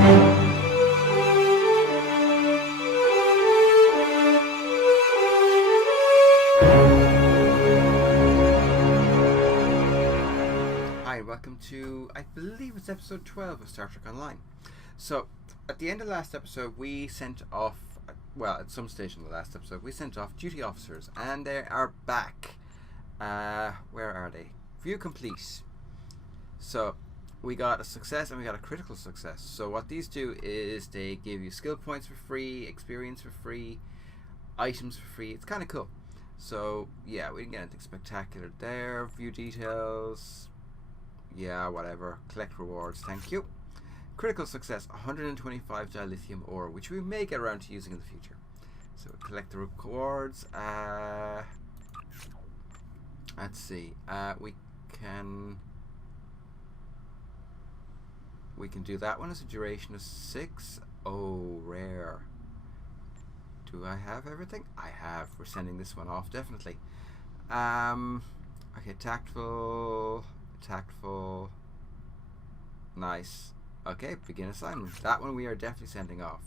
Hi, welcome to, I believe it's episode 12 of Star Trek Online. So, at the end of the last episode, we sent off, well, at some stage in the last episode, we sent off duty officers, and they are back. Where are they? View complete. So, we got a success and we got a critical success. So, what these do is they give you skill points for free, experience for free, items for free. It's kind of cool. So, yeah, we didn't get anything spectacular there. View details. Yeah, whatever. Collect rewards, thank you. Critical success, 125 dilithium ore, which we may get around to using in the future. So collect the rewards. Let's see. We can do that one as a duration of 6. Oh, rare. Do I have everything? I have. We're sending this one off, definitely. Okay, tactful. Nice. Okay, begin assignment. That one we are definitely sending off.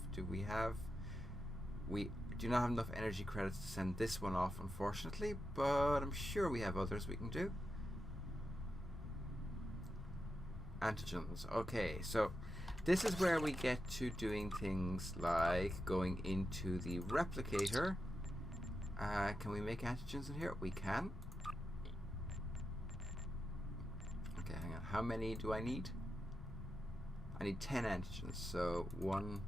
We do not have enough energy credits to send this one off, unfortunately, but I'm sure we have others we can do. Antigens. Okay, so this is where we get to doing things like going into the replicator. Can we make antigens in here? We can. Okay, hang on. How many do I need? I need 10 antigens. So one.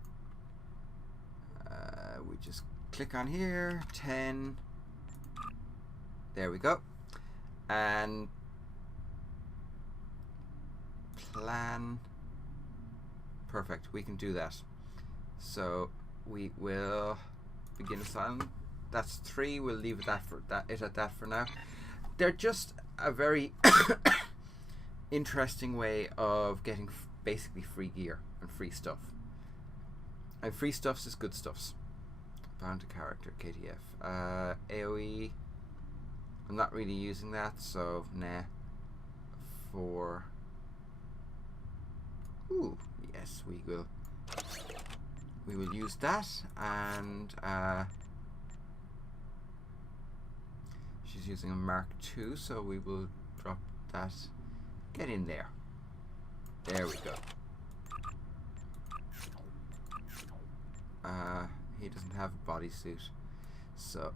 We just click on here. 10. There we go. And plan. Perfect. We can do that. So we will begin assignment. That's 3. We'll leave it at that for now. They're just a very interesting way of getting basically free gear and free stuff. And free stuffs is good stuffs. Bound to character, KTF. AoE. I'm not really using that, so nah. For yes, we will use that, and she's using a Mark II, so we will drop that. Get in there. There we go. He doesn't have a bodysuit, so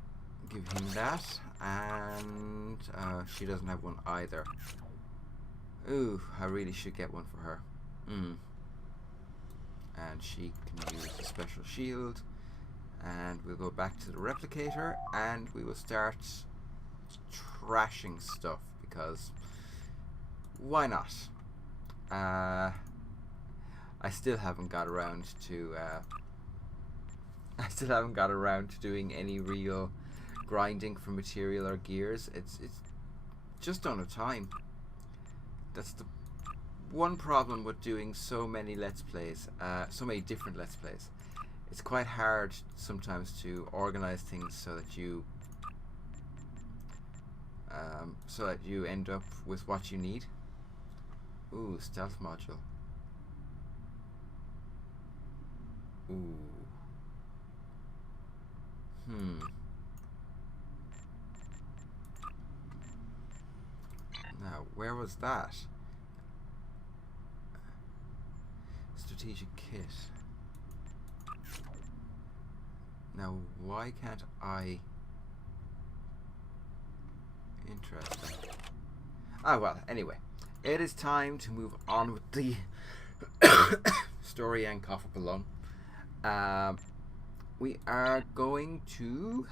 give him that, and she doesn't have one either. Ooh, I really should get one for her. And she can use a special shield, and we'll go back to the replicator, and we will start trashing stuff, because why not? I still haven't got around to doing any real grinding for material or gears. It's just don't have time. That's the one problem with doing so many Let's Plays, so many different Let's Plays. It's quite hard sometimes to organize things so that you end up with what you need. Ooh, stealth module. Ooh. Now, where was that? Strategic kit. Now, why can't I? Interesting. Ah, well, anyway. It is time to move on with the story and cough up a lung. We are going to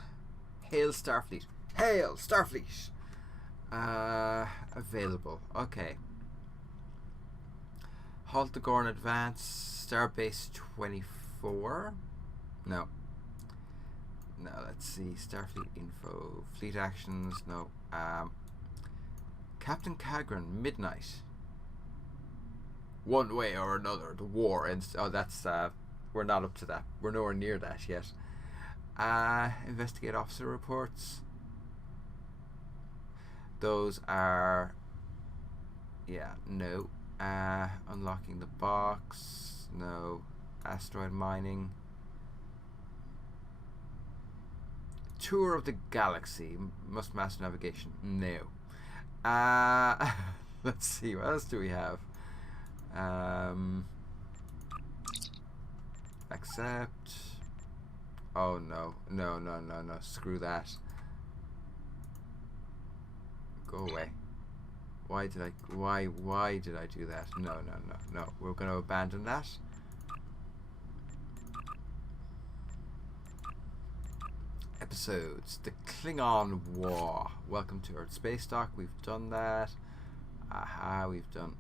Hail Starfleet. Hail Starfleet! Available. Okay. Halt the Gorn Advance. Starbase 24. No. No, let's see. Starfleet info. Fleet actions. No. Captain Kagran, midnight. One way or another, the war ends. Oh, that's we're not up to that. We're nowhere near that yet. Investigate officer reports. Those are, yeah, no. Unlocking the box, No. Asteroid mining. Tour of the galaxy. Must master navigation. No. Let's see. What else do we have? Accept. Oh no. No. Screw that. Go away. Why did I do that? No. We're going to abandon that. Episodes. The Klingon War. Welcome to Earth Space Dock. We've done that. Aha, we've done...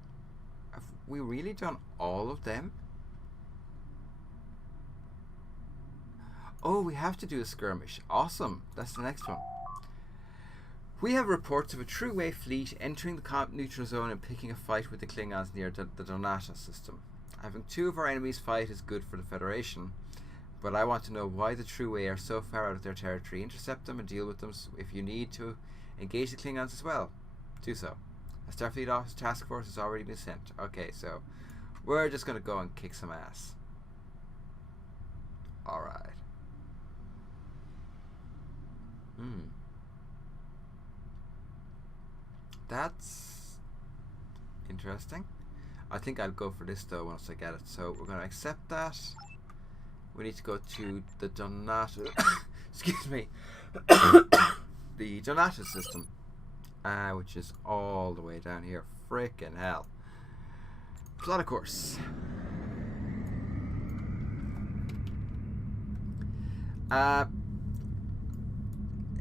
Have we really done all of them? Oh, we have to do a skirmish. Awesome. That's the next one. We have reports of a True-Way fleet entering the neutral zone and picking a fight with the Klingons near the Donata system. Having two of our enemies fight is good for the Federation, but I want to know why the True-Way are so far out of their territory. Intercept them and deal with them if you need to. Engage the Klingons as well. Do so. A Starfleet Office task force has already been sent. Okay, so we're just going to go and kick some ass. Alright. That's interesting. I think I'll go for this though once I get it. So we're going to accept that. We need to go to the Donata. Excuse me. The Donata system, which is all the way down here. Frickin' hell. Plot of course.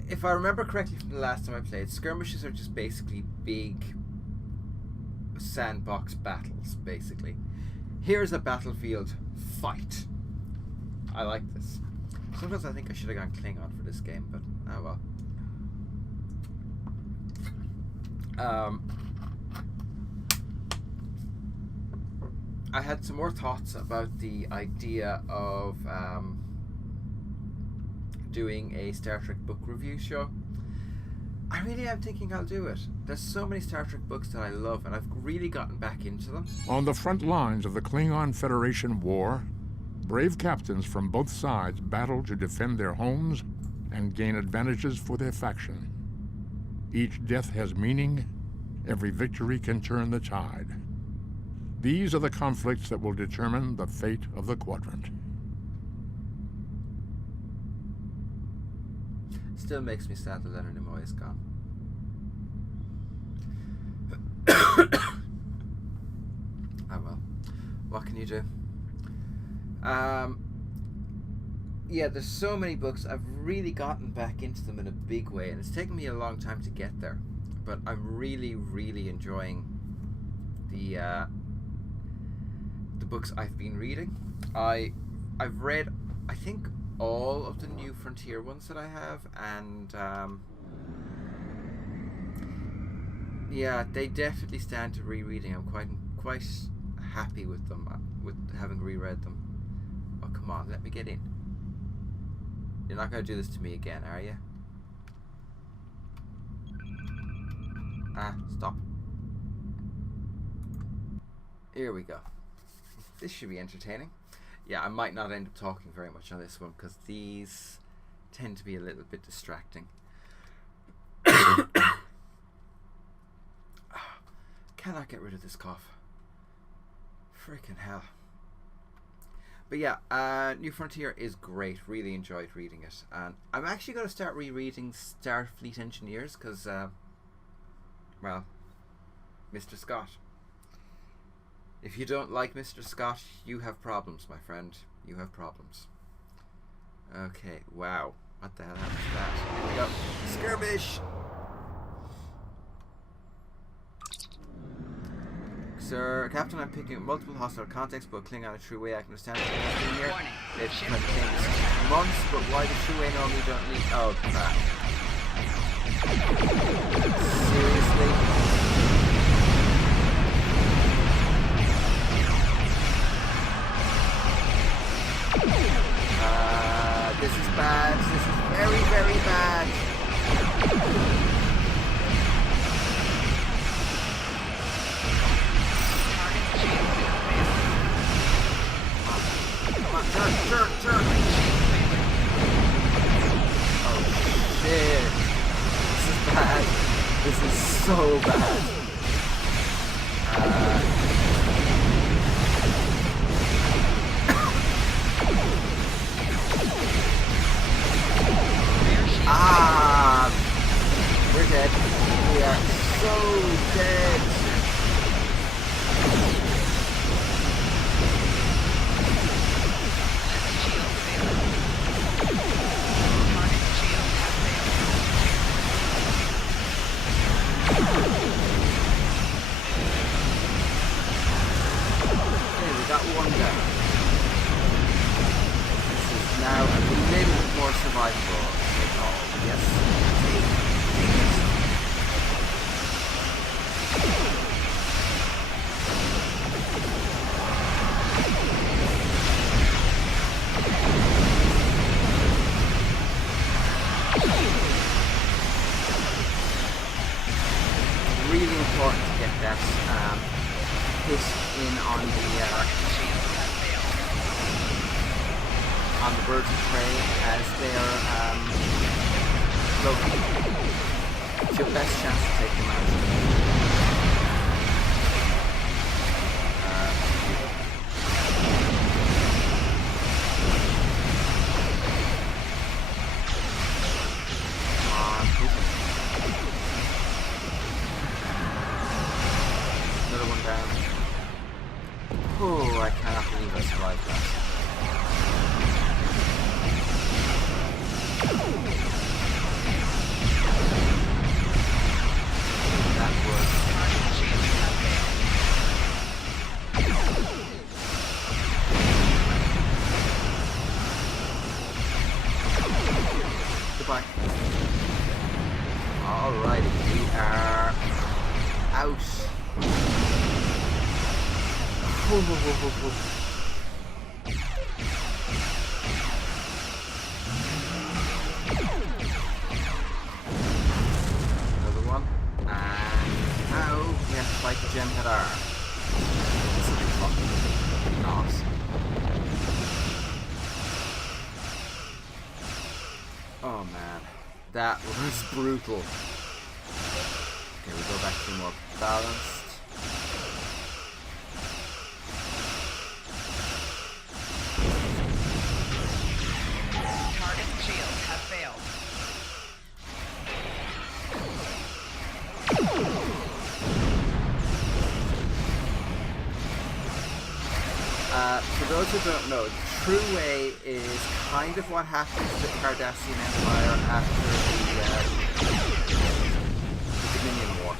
If I remember correctly from the last time I played, skirmishes are just basically big sandbox battles, basically. Here's a battlefield fight. I like this. Sometimes I think I should have gone Klingon for this game, but oh well. I had some more thoughts about the idea of doing a Star Trek book review show. I really am thinking I'll do it. There's so many Star Trek books that I love, and I've really gotten back into them. On the front lines of the Klingon Federation war, brave captains from both sides battle to defend their homes and gain advantages for their faction. Each death has meaning. Every victory can turn the tide. These are the conflicts that will determine the fate of the quadrant. Still makes me sad that Leonard Nimoy is gone. Oh well. What can you do? Yeah, there's so many books. I've really gotten back into them in a big way, and it's taken me a long time to get there. But I'm really, really enjoying the books I've been reading. I've read, I think, all of the New Frontier ones that I have, and yeah, they definitely stand to rereading. I'm quite happy with them, with having reread them. Oh, come on, let me get in. You're not going to do this to me again, are you? Stop. Here we go. This should be entertaining. Yeah, I might not end up talking very much on this one because these tend to be a little bit distracting. Cannot get rid of this cough. Freaking hell. But yeah, New Frontier is great. Really enjoyed reading it. And I'm actually going to start rereading Starfleet Engineers because, well, Mr. Scott. If you don't like Mr. Scott, you have problems, my friend. You have problems. Okay, wow. What the hell happened to that? Here we go. Skirmish! Sir, Captain, I'm picking up multiple hostile contacts, but Klingon a true way. I can understand what's in here. They've been changed months, but why the true way normally don't leave? Oh, crap. Seriously? This is bad. This is very, very bad. so bad. We're dead. We are so dead. Okay, we got one down. This is now a little bit more survivable. Yes. Really important to get that hit in on the birds of prey as they are floating. It's your best chance to take them out. Another one down. Oh, I cannot believe I survived that. That was... Goodbye. Alrighty, we are out. Another one. And now we have to fight the Gem Hadar. This will be fucking awesome. Oh man, that was brutal. Okay, we go back to more balanced. Target shields have failed. For those who don't know, True Way is kind of what happened to the Cardassian Empire after the Dominion War.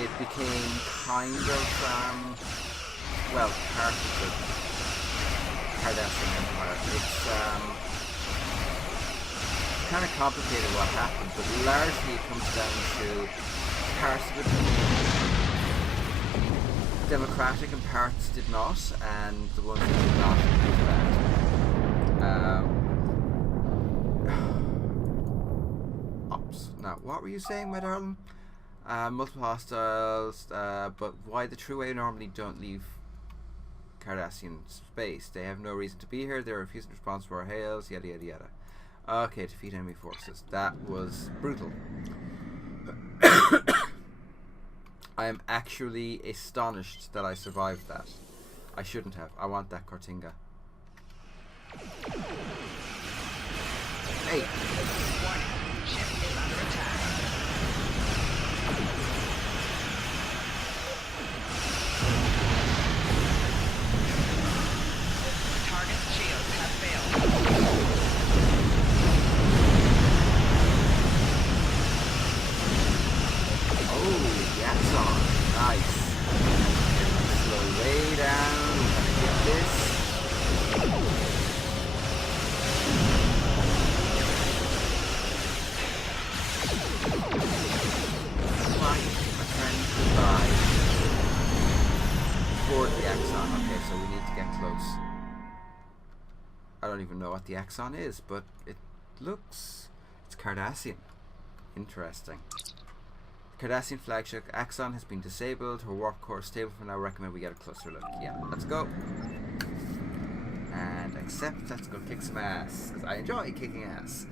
It became kind of, well, part of the Cardassian Empire. It's kind of complicated what happened, but largely it comes down to parts of it democratic and parts did not, and the ones that did not did that. Ops. Now, what were you saying, my darling? Multiple hostiles, but why the True Way normally don't leave Cardassian space? They have no reason to be here. They're refusing to respond to our hails. Yada yada yada. Okay, defeat enemy forces. That was brutal. I am actually astonished that I survived that. I shouldn't have. I want that Cortinga. Hey! Warning. Ship is under attack. Target shields have failed. Oh, that's on. Nice. Slow way down. We're gonna get this. Goodbye, my friend. Goodbye. Board the Axon. Okay, so we need to get close. I don't even know what the Axon is, but it looks... It's Cardassian. Interesting. Cardassian flagship Axon has been disabled. Her warp core is stable for now. Recommend we get a closer look. Yeah, let's go. And accept. Let's go kick some ass, because I enjoy kicking ass.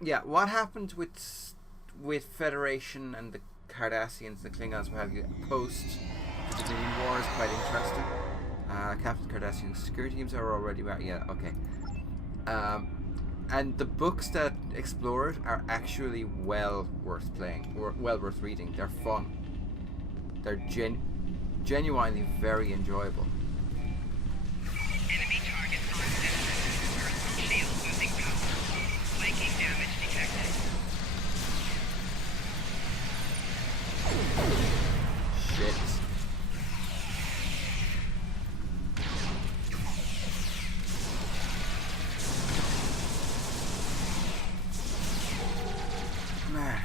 Yeah, what happened with Federation and Cardassians, the Klingons, what have you, post the Dominion War is quite interesting. Captain Cardassian security teams are already out. Yeah, okay. And the books that explore it are actually well worth playing, or well worth reading. They're fun. They're genuinely very enjoyable. Enemy target on center. Personal shield losing power. Flanking damage detected. Shit. Man.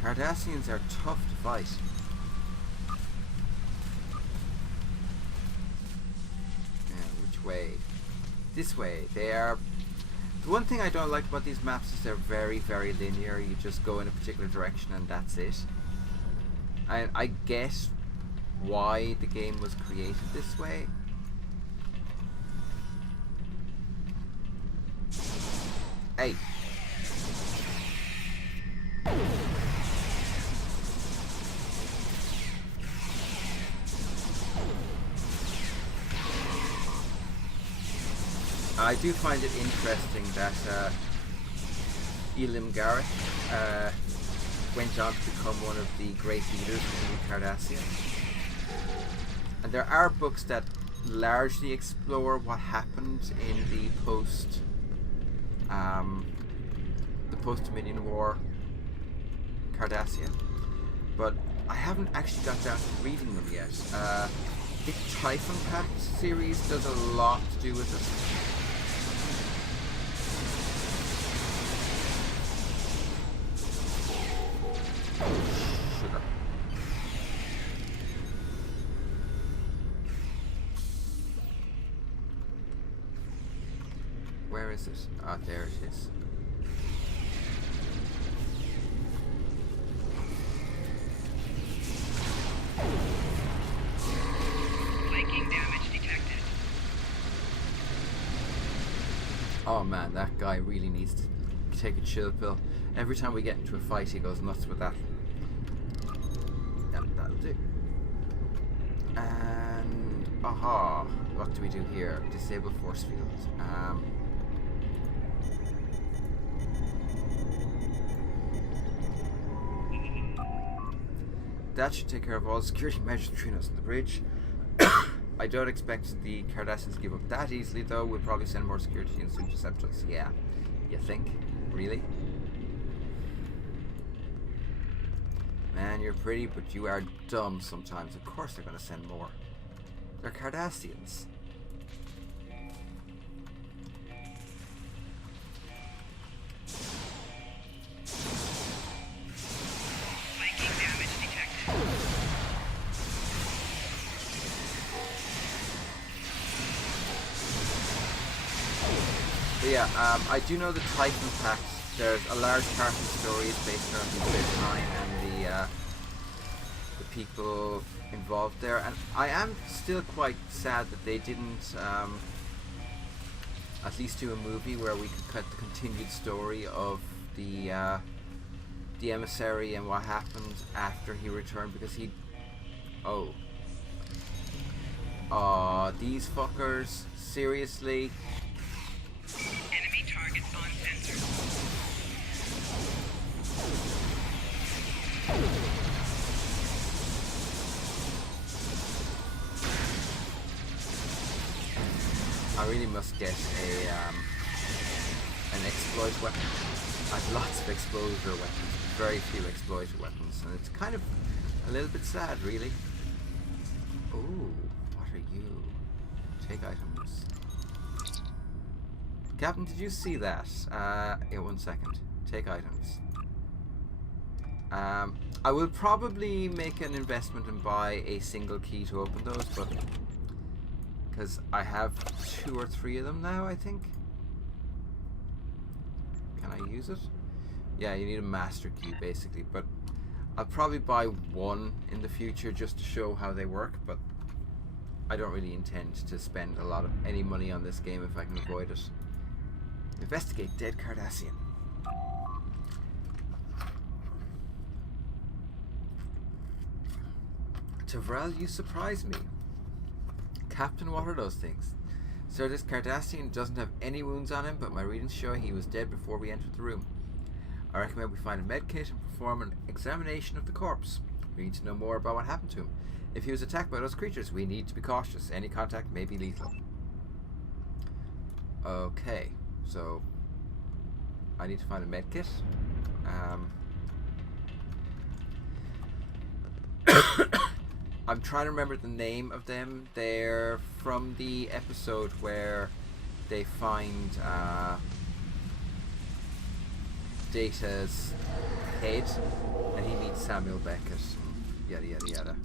Cardassians are tough to fight. Yeah, which way? This way. They are... The one thing I don't like about these maps is they're very, very linear. You just go in a particular direction and that's it. I get why the game was created this way. Hey. I do find it interesting that Elim Garrett went on to become one of the great leaders of New Cardassia. And there are books that largely explore what happened in the post-Dominion War Cardassia, but I haven't actually got down to reading them yet. The Typhon Pact series does a lot to do with it. Sugar. Where is it? Ah, there it is. Flanking damage detected. Oh man, that guy really needs to take a chill pill. Every time we get into a fight, he goes nuts with that. Yep, that'll do. And aha, what do we do here? Disable force fields. That should take care of all security measures between us and the bridge. I don't expect the Cardassians to give up that easily, though. We'll probably send more security teams to intercept us. Yeah, you think? Really? Man, you're pretty, but you are dumb sometimes. Of course they're going to send more. They're Cardassians. Flanking damage detected. But yeah, I do know the Titan Pact. There's a large part of the story is based around the Bridge 9 and the people involved there. And I am still quite sad that they didn't at least do a movie where we could cut the continued story of the emissary and what happened after he returned, because he... Oh. Aw, these fuckers. Seriously? Enemy target on sensor. I really must get an exploit weapon. I have lots of exploder weapons, very few exploiter weapons, and it's kind of a little bit sad, really. Ooh, what are you? Take items. Captain, did you see that? Yeah, 1 second. Take items. I will probably make an investment and buy a single key to open those, but because I have 2 or 3 of them now, I think. Can I use it? Yeah, you need a master key basically, but I'll probably buy 1 in the future just to show how they work, but I don't really intend to spend any money on this game if I can avoid it. Investigate dead Cardassian. Tavrel, you surprise me. Captain, what are those things? Sir, this Cardassian doesn't have any wounds on him, but my readings show he was dead before we entered the room. I recommend we find a med kit and perform an examination of the corpse. We need to know more about what happened to him. If he was attacked by those creatures, we need to be cautious. Any contact may be lethal. Okay, so I need to find a med kit. I'm trying to remember the name of them. They're from the episode where they find Data's head and he meets Samuel Beckett. Yada yada yada.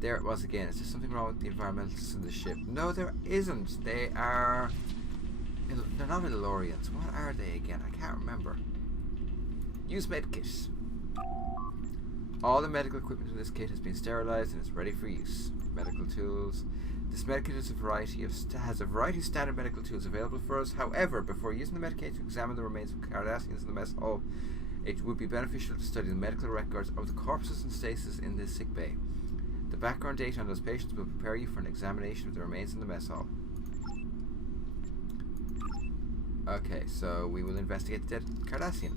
There it was again. Is there something wrong with the environmentalists in the ship? No, there isn't. They're not Ilorians. What are they again? I can't remember. Use medkit. All the medical equipment in this kit has been sterilized and is ready for use. Medical tools. This medkit has a variety of standard medical tools available for us. However, before using the medkit to examine the remains of Cardassians in the mess hall, it would be beneficial to study the medical records of the corpses and stasis in this sick bay. The background data on those patients will prepare you for an examination of the remains in the mess hall. Okay, so we will investigate the dead Cardassian.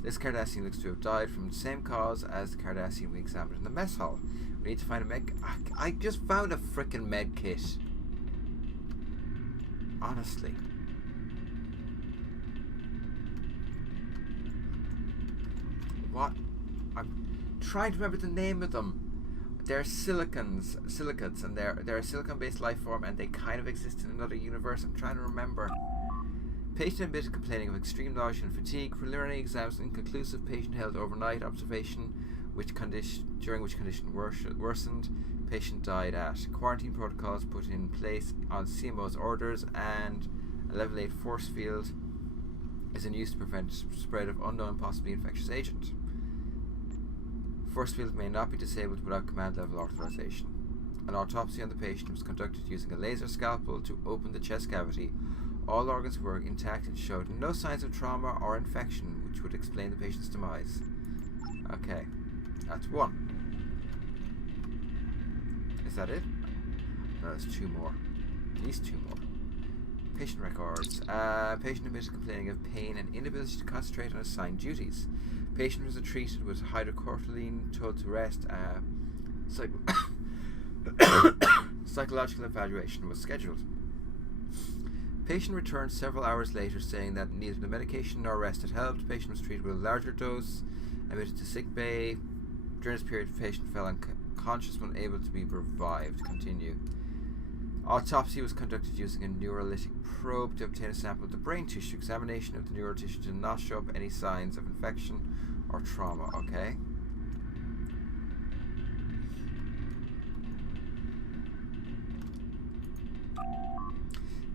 This Cardassian looks to have died from the same cause as the Cardassian we examined in the mess hall. We need to find a med... I just found a frickin' med kit. Honestly. What? I'm trying to remember the name of them. They're silicates, and they're a silicon-based life form, and they kind of exist in another universe. I'm trying to remember. Patient admitted complaining of extreme nausea and fatigue. Preliminary exams inconclusive. Patient held overnight observation, during which condition worsened. Patient died at. Quarantine protocols put in place on CMO's orders, and a level 8 force field is in use to prevent spread of unknown, possibly infectious agent. Force field may not be disabled without command level authorization. An autopsy on the patient was conducted using a laser scalpel to open the chest cavity. All organs were intact and showed no signs of trauma or infection, which would explain the patient's demise. Okay, that's one. Is that it? No, there's two more. At least two more. Patient records. Patient admitted complaining of pain and inability to concentrate on assigned duties. Patient was treated with hydrocortisone, told to rest. Psychological evaluation was scheduled. Patient returned several hours later saying that neither the medication nor rest had helped. Patient was treated with a larger dose, admitted to sick bay. During this period, the patient fell unconscious when able to be revived. Continue. Autopsy was conducted using a neurolytic probe to obtain a sample of the brain tissue. Examination of the neural tissue did not show up any signs of infection or trauma. Okay.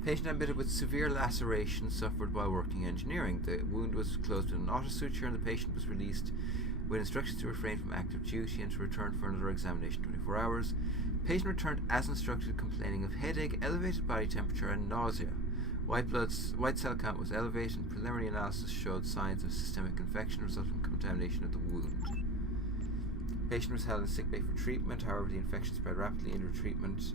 Patient admitted with severe laceration suffered while working engineering. The wound was closed with an autosuture, and the patient was released with instructions to refrain from active duty and to return for another examination 24 hours. Patient returned as instructed, complaining of headache, elevated body temperature, and nausea. White cell count was elevated, and preliminary analysis showed signs of systemic infection resulting from contamination of the wound. Patient was held in sick bay for treatment. However, the infection spread rapidly into treatment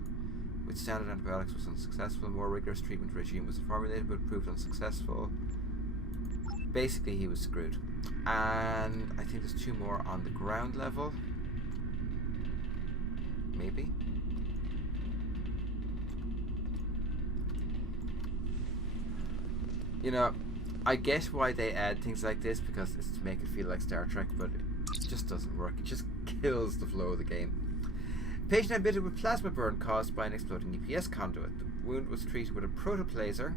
with standard antibiotics was unsuccessful. A more rigorous treatment regime was formulated but proved unsuccessful. Basically, he was screwed. And I think there's two more on the ground level. Maybe. You know, I get why they add things like this, because it's to make it feel like Star Trek, but it just doesn't work. It just kills the flow of the game. Patient admitted with plasma burn caused by an exploding EPS conduit. The wound was treated with a protoplasr,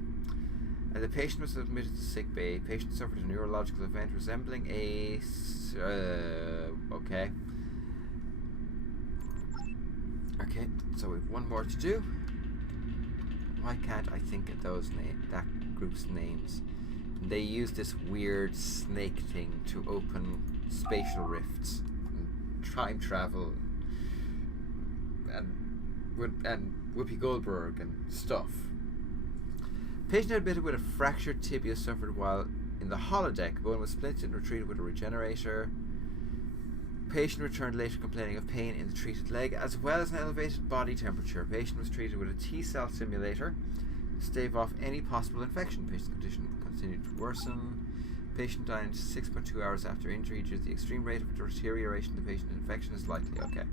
and the patient was admitted to sick bay. Patient suffered a neurological event resembling a... okay. Okay, so we've one more to do. Why can't I think of that group's names? They use this weird snake thing to open spatial rifts and time travel and Whoopi Goldberg and stuff. Patient admitted with a fractured tibia suffered while in the holodeck. Bone was split and retrieved with a regenerator. Patient returned later complaining of pain in the treated leg as well as an elevated body temperature. Patient was treated with a T-cell simulator to stave off any possible infection. Patient's condition continued to worsen. Patient died 6.2 hours after injury due to the extreme rate of deterioration of the patient. Infection is likely. Okay.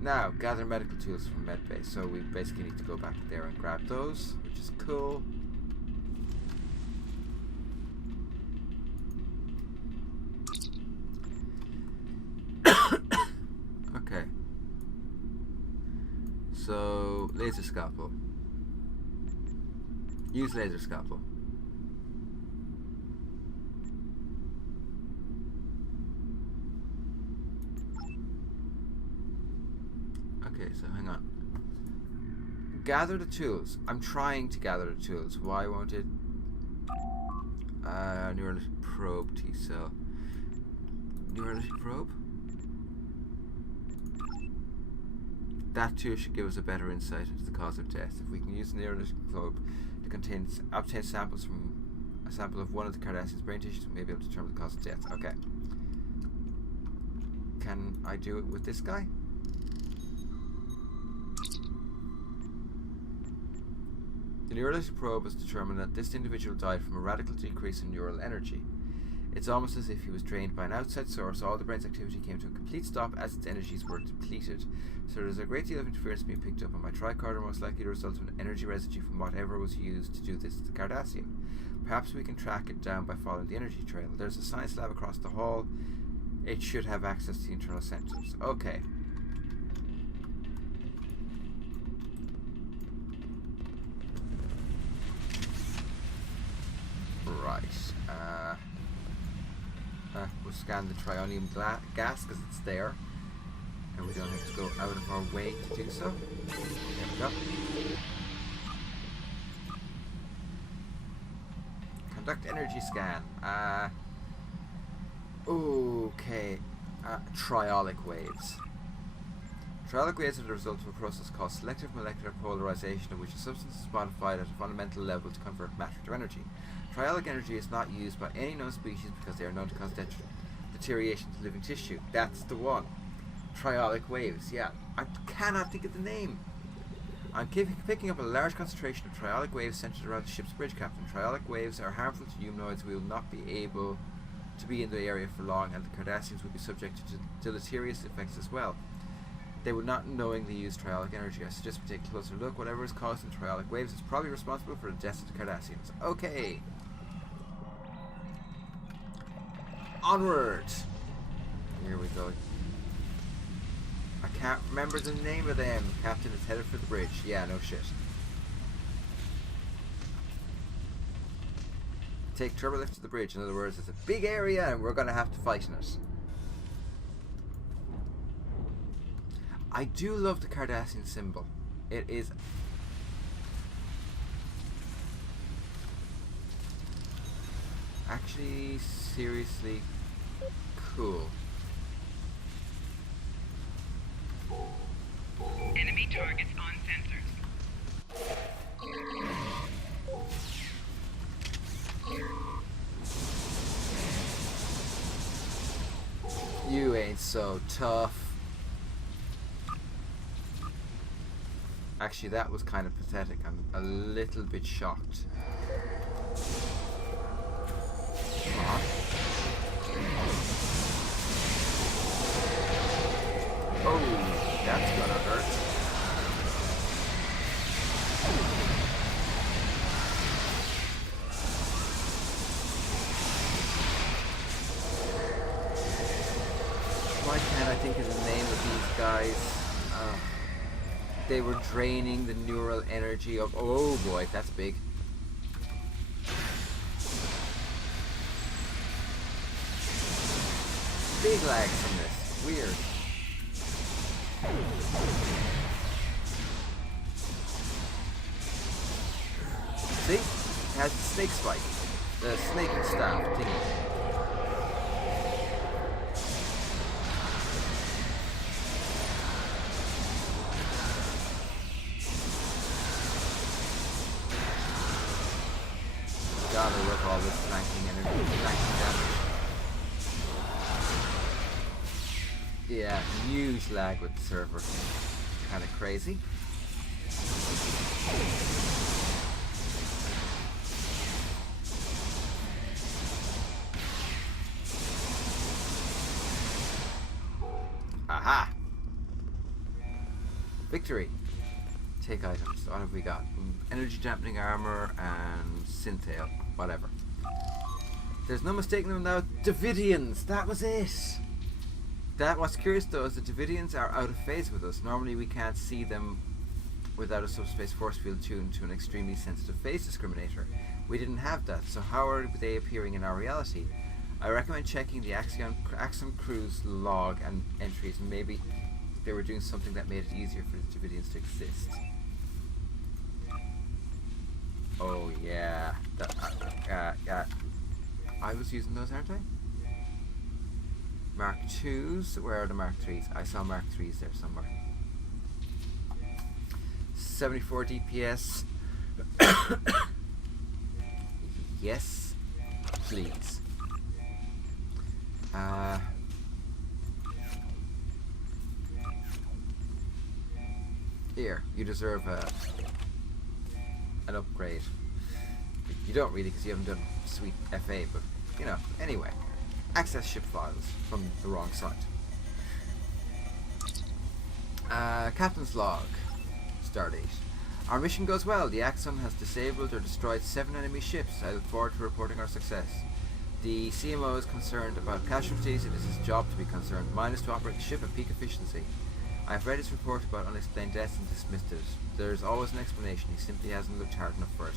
Now, gather medical tools from medbay. So we basically need to go back there and grab those, which is cool. Okay. So, laser scalpel. Use laser scalpel. Okay, so hang on. Gather the tools. I'm trying to gather the tools. Why won't it? Neuralytic probe, T-cell. Neuralytic probe? That too should give us a better insight into the cause of death. If we can use the neuralytic probe to obtain samples from a sample of one of the Cardassians' brain tissues, we may be able to determine the cause of death. Okay. Can I do it with this guy? The neuralytic probe has determined that this individual died from a radical decrease in neural energy. It's almost as if he was drained by an outside source. All the brain's activity came to a complete stop as its energies were depleted. So there's a great deal of interference being picked up on my tricorder, most likely the result of an energy residue from whatever was used to do this to the Cardassian. Perhaps we can track it down by following the energy trail. There's a science lab across the hall. It should have access to the internal sensors. Okay. Right. We'll scan the trionium gas because it's there. And we don't have to go out of our way to do so. There we go. Conduct energy scan. Okay. Triolic waves. Triolic waves are the result of a process called selective molecular polarization, in which a substance is modified at a fundamental level to convert matter to energy. Triolic energy is not used by any known species because they are known to cause deterioration to living tissue. That's the one. Triolic waves, yeah. I cannot think of the name. I'm picking up a large concentration of triolic waves centered around the ship's bridge captain. Triolic waves are harmful to humanoids. We will not be able to be in the area for long, and the Cardassians will be subjected to deleterious effects as well. They would not knowingly use triolic energy. I suggest we take a closer look. Whatever is causing triolic waves is probably responsible for the deaths of the Cardassians. Okay. Onward. Here we go. I can't remember the name of them. Captain is headed for the bridge. Yeah, no shit. Take turbolift to the bridge. In other words, it's a big area and we're going to have to fight in it. I do love the Cardassian symbol. It is actually seriously cool. Enemy targets on sensors. You ain't so tough. Actually, that was kind of pathetic. I'm a little bit shocked. Oh, that's gonna hurt. Why can't I think of the name of these guys? They were draining the neural energy of... Oh boy, that's big. Big lag from this. Weird. See? It has the snake spike. The snake and staff thingy. Gotta love all this flanking energy, flanking damage. Yeah, huge lag with the server. Kind of crazy. Aha! Victory. Take items. What have we got? Energy dampening armor and synthale. Whatever. There's no mistaking them now. Davidians. That was it. What's curious though is the Davidians are out of phase with us. Normally we can't see them without a subspace force field tuned to an extremely sensitive phase discriminator. We didn't have that, so how are they appearing in our reality? I recommend checking the Axiom Crew's log and entries. Maybe they were doing something that made it easier for the Davidians to exist. Oh yeah, I was using those, aren't I? Mark 2s, where are the Mark 3s? I saw Mark 3s there somewhere. 74 DPS. Yes, please. Here, you deserve an upgrade. You don't really, because you haven't done sweet FA, but you know, anyway. Access ship files from the wrong site. Captain's log. Stardate. Our mission goes well. The Axon has disabled or destroyed 7 enemy ships. I look forward to reporting our success. The CMO is concerned about casualties. It is his job to be concerned. Mine is to operate the ship at peak efficiency. I have read his report about unexplained deaths and dismissed it. There is always an explanation. He simply hasn't looked hard enough for it.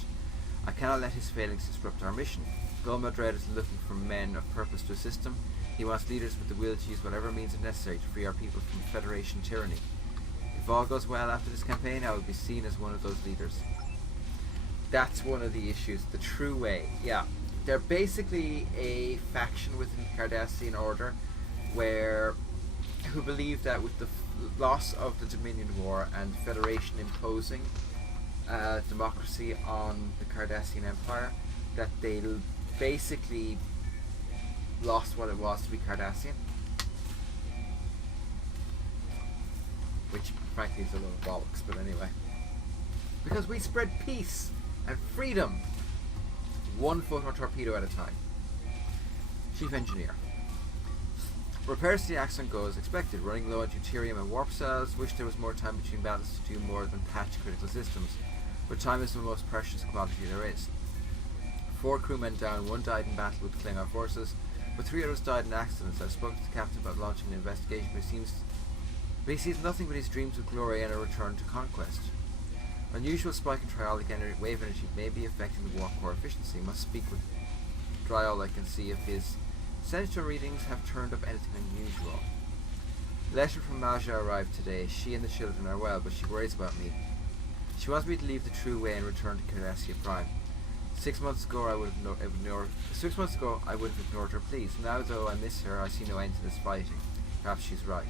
I cannot let his failings disrupt our mission. Gulma Dread is looking for men of purpose to assist him. He wants leaders with the will to use whatever means are necessary to free our people from Federation tyranny. If all goes well after this campaign, I will be seen as one of those leaders. That's one of the issues. The true way. Yeah. They're basically a faction within the Cardassian Order who believe that with the loss of the Dominion War and Federation imposing democracy on the Cardassian Empire, that they basically lost what it was to be Cardassian, which frankly is a little bollocks, but anyway, because we spread peace and freedom one photon torpedo at a time. Chief Engineer. Repairs to the Axon go as expected, running low on deuterium and warp cells. Wish there was more time between battles to do more than patch critical systems, but time is the most precious commodity there is. 4 crewmen down, 1 died in battle with Klingon forces, but 3 others died in accidents. I've spoken to the captain about launching an investigation, but he sees nothing but his dreams of glory and a return to conquest. Unusual spike in triolic wave energy may be affecting the warp core efficiency. Must speak with Triolic and see if his sensor readings have turned up anything unusual. Letter from Maja arrived today. She and the children are well, but she worries about me. She wants me to leave the true way and return to Cardassia Prime. 6 months ago I would have ignored her pleas. Now though I miss her, I see no end to this fighting. Perhaps she's right.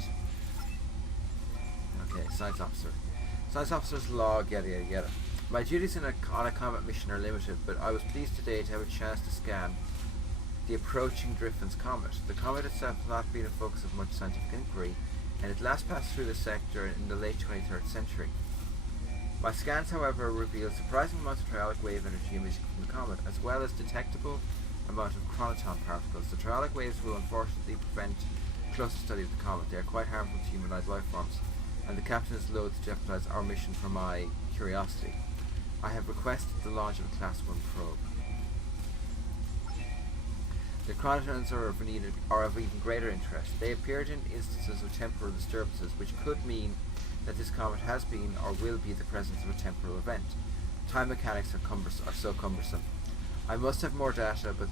Okay, Science Officer. Science Officer's log, yada yada yada. My duties on a combat mission are limited, but I was pleased today to have a chance to scan the approaching Driffin's comet. The comet itself has not been a focus of much scientific inquiry, and it last passed through the sector in the late 23rd century. My scans, however, reveal surprising amounts of triolic wave energy emission from the comet, as well as detectable amount of chronoton particles. The triolic waves will unfortunately prevent closer study of the comet. They are quite harmful to humanized life forms, and the captain is loath to jeopardize our mission for my curiosity. I have requested the launch of a Class 1 probe. The chronotons are of even greater interest. They appeared in instances of temporal disturbances, which could mean that this comet has been or will be the presence of a temporal event. Time mechanics are so cumbersome. I must have more data, but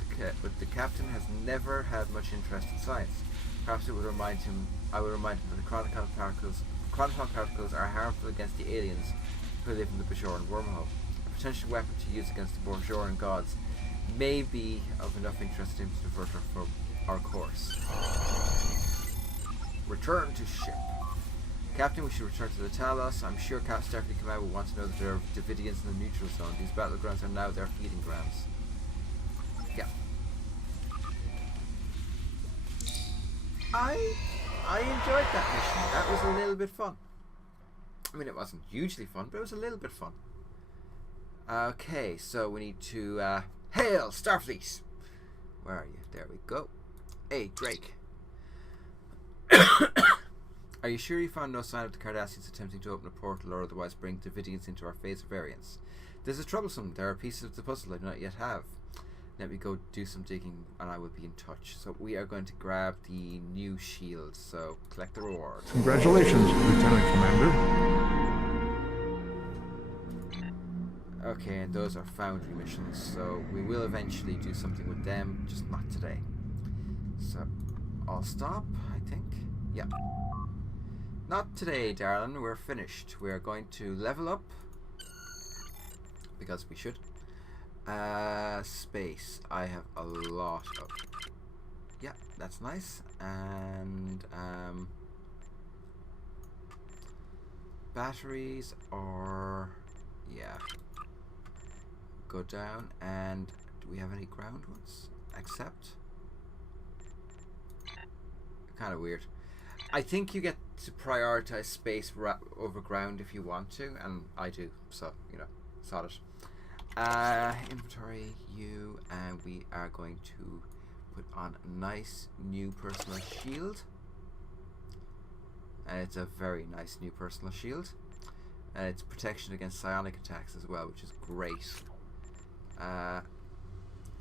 the captain has never had much interest in science. Perhaps I would remind him that the chronoton particles are harmful against the aliens who live in the Bajoran wormhole. A potential weapon to use against the Bajoran gods may be of enough interest to him to divert her from our course. Return to ship. Captain, we should return to the Talos. I'm sure Starfleet Command will want to know that there are Davidians in the neutral zone. These battlegrounds are now their feeding grounds. Yeah. I enjoyed that mission. That was a little bit fun. I mean, it wasn't hugely fun, but it was a little bit fun. Okay, so we need to hail Starfleet. Where are you? There we go. Hey, Drake. Are you sure you found no sign of the Cardassians attempting to open a portal or otherwise bring Davidians into our phase of variance? This is troublesome. There are pieces of the puzzle I do not yet have. Let me go do some digging and I will be in touch. So we are going to grab the new shield. So collect the reward. Congratulations, Lieutenant Commander. Okay, and those are Foundry missions. So we will eventually do something with them, just not today. So I'll stop, I think. Yeah. Not today, darling. We're finished. We are going to level up. Because we should. Space. I have a lot of. Yeah, that's nice. And batteries are, yeah. Go down. And do we have any ground ones? Accept. Kind of weird. I think you get to prioritize space over ground if you want to, and I do. So you know, solid. Inventory U, and we are going to put on a nice new personal shield, and it's a very nice new personal shield, and it's protection against psionic attacks as well, which is great.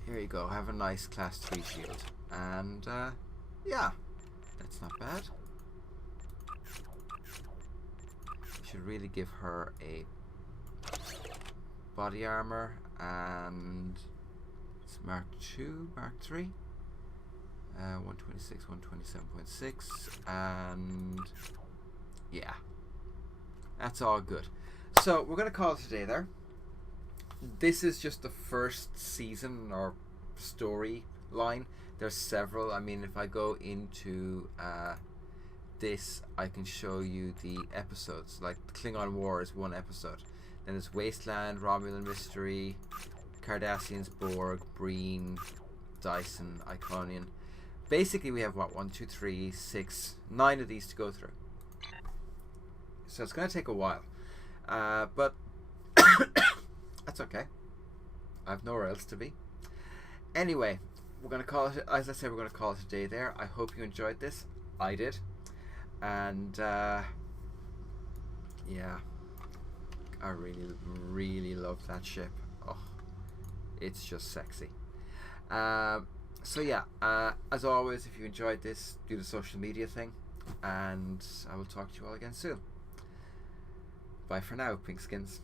Here you go, have a nice class 3 shield, and yeah, that's not bad. Should really give her a body armor, and it's Mark 2, Mark 3, 126, 127.6, and yeah, that's all good. So we're going to call it a day there. This is just the first season or story line. There's several. I mean, if I go into this, I can show you the episodes. Like Klingon War is one episode. Then there's Wasteland, Romulan Mystery, Cardassians, Borg, Breen, Dyson, Iconian. Basically, we have what, 1, 2, 3, 6, 9 of these to go through. So it's going to take a while, but that's okay. I have nowhere else to be. Anyway, we're going to call it. As I said, we're going to call it a day there. I hope you enjoyed this. I did, and yeah. I really love that ship. Oh, it's just sexy. So yeah, as always, if you enjoyed this, do the social media thing, and I will talk to you all again soon. Bye for now, Pink Skins.